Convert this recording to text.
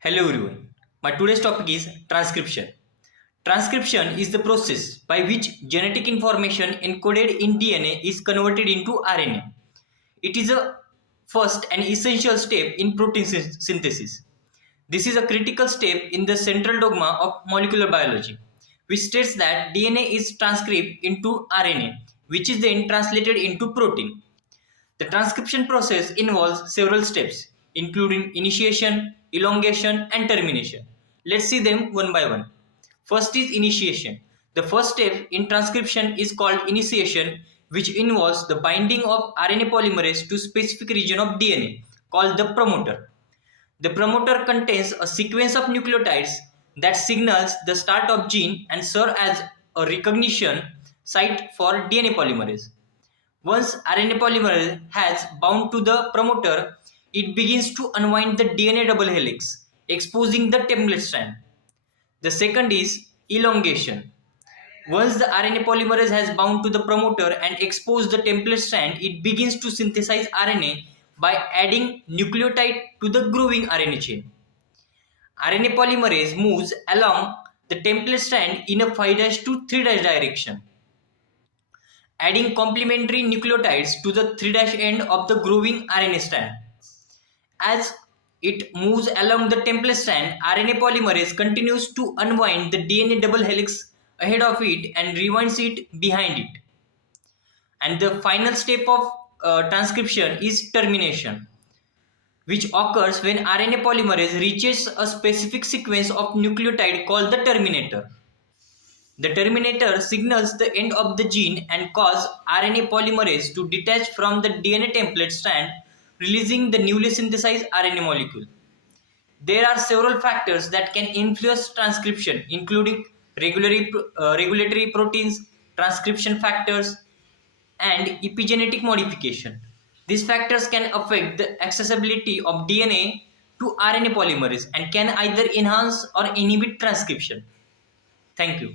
Hello everyone. My today's topic is transcription. Transcription is the process by which genetic information encoded in DNA is converted into RNA. It is a first and essential step in protein synthesis. This is a critical step in the central dogma of molecular biology, which states that DNA is transcribed into RNA, which is then translated into protein. The transcription process involves several steps, including initiation, elongation, and termination. Let's see them one by one. First is initiation. The first step in transcription is called initiation, which involves the binding of RNA polymerase to specific region of DNA called the promoter. The promoter contains a sequence of nucleotides that signals the start of gene and serve as a recognition site for DNA polymerase. Once RNA polymerase has bound to the promoter, it begins to unwind the DNA double helix, exposing the template strand. The second is elongation. Once the RNA polymerase has bound to the promoter and exposed the template strand, it begins to synthesize RNA by adding nucleotide to the grooving RNA chain. RNA polymerase moves along the template strand in a 5' to 3' direction, adding complementary nucleotides to the 3' end of the grooving RNA strand. As it moves along the template strand, RNA polymerase continues to unwind the DNA double helix ahead of it and rewinds it behind it. And the final step of transcription is termination, which occurs when RNA polymerase reaches a specific sequence of nucleotide called the terminator. The terminator signals the end of the gene and causes RNA polymerase to detach from the DNA template strand, releasing the newly synthesized RNA molecule. There are several factors that can influence transcription, including regulatory proteins, transcription factors, and epigenetic modification. These factors can affect the accessibility of DNA to RNA polymerase and can either enhance or inhibit transcription. Thank you.